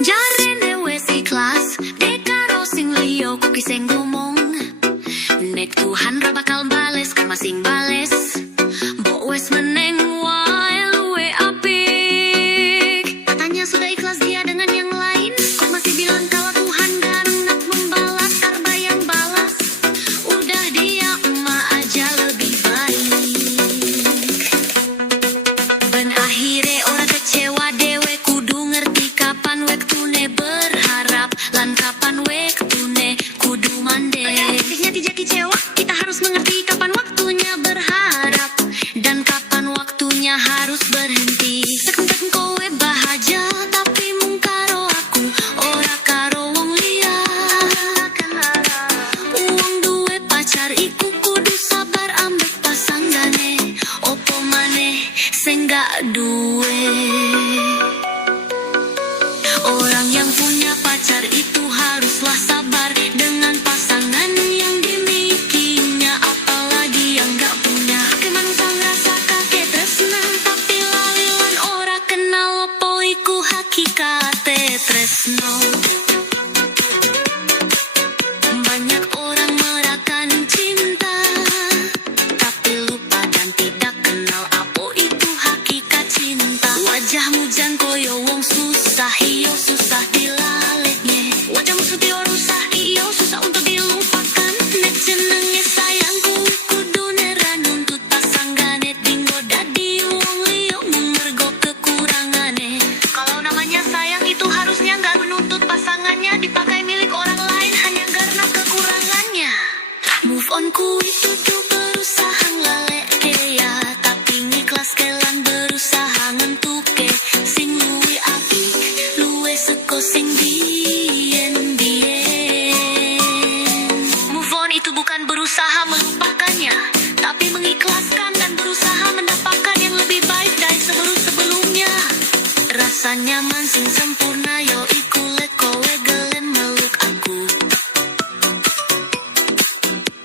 Jarene wes ikhlas, dekaro sing liyo kuki sing ngomong. Nek Tuhan ra bakal bales, kan masing bales. Mbok wes meneng wae luwe apik. Katanya sudah ikhlas dia dengan yang lain, kok masih bilang kalau Tuhan gak nak membalas, karba yang balas. Udah dia emak aja lebih baik. Ben akhire ora kecewa dewe kudu ngerti kapan wektune berharap, lan kapan wektune kudu mandek. Artinya tidak kecewa, kita harus mengerti kapan waktunya berharap dan kapan waktunya harus berhenti. Sekentek kowe bahagia tapi mung karo aku, ora karo wong liya. Wong duwe pacar iku kudu sabar ambek pasanggane, opo maneh sing gak duwe. Orang yang punya pacar itu haruslah sabar dengan pasangan yang dimilikinya, apalagi yang gak punya. Kemanusang rasa kakek tresna, tapi lalilan ora kenal opo iku hakikate tresno. Banyak orang merakan cinta, tapi lupa dan tidak kenal apa itu hakikat cinta. Wajahmu jan koyo wong susah, iyo susah dilaleknya. Wajahmu sudio rusak, iyo susah untuk dilupakan. Nek jenenge sayangku kudu nera nuntut pasanggane, dinggo dadi wong liyo mergo kekurangane. Kalau namanya sayang itu harusnya gak menuntut pasangannya dipakai milik orang lain hanya karena kekurangannya. Move on ku itu tuh berusaha ngaleke ya, tapi ngikhlas kelan berusaha ngentuke sing luwe apik, luwe seko sing bien. Move on itu bukan berusaha melupakannya, tapi mengikhlaskan dan berusaha mendapatkan yang lebih baik dari sebelum-sebelumnya. Rasa nyaman sing sempurna yo iku lek kowe gelem meluk aku.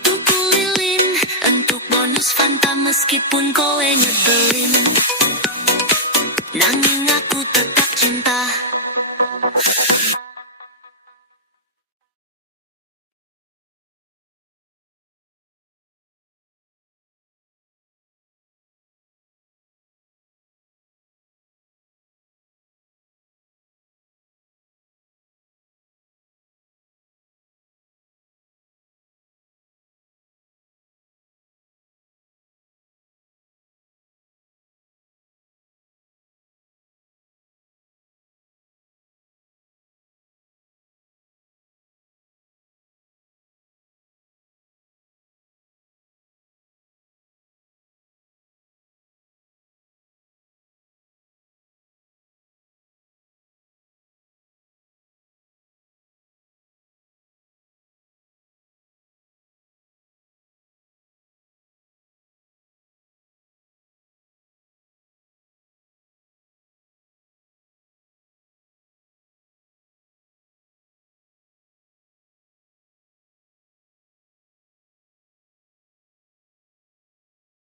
Tuku lilin untuk bonus Fanta meskipun kowe nyebelin.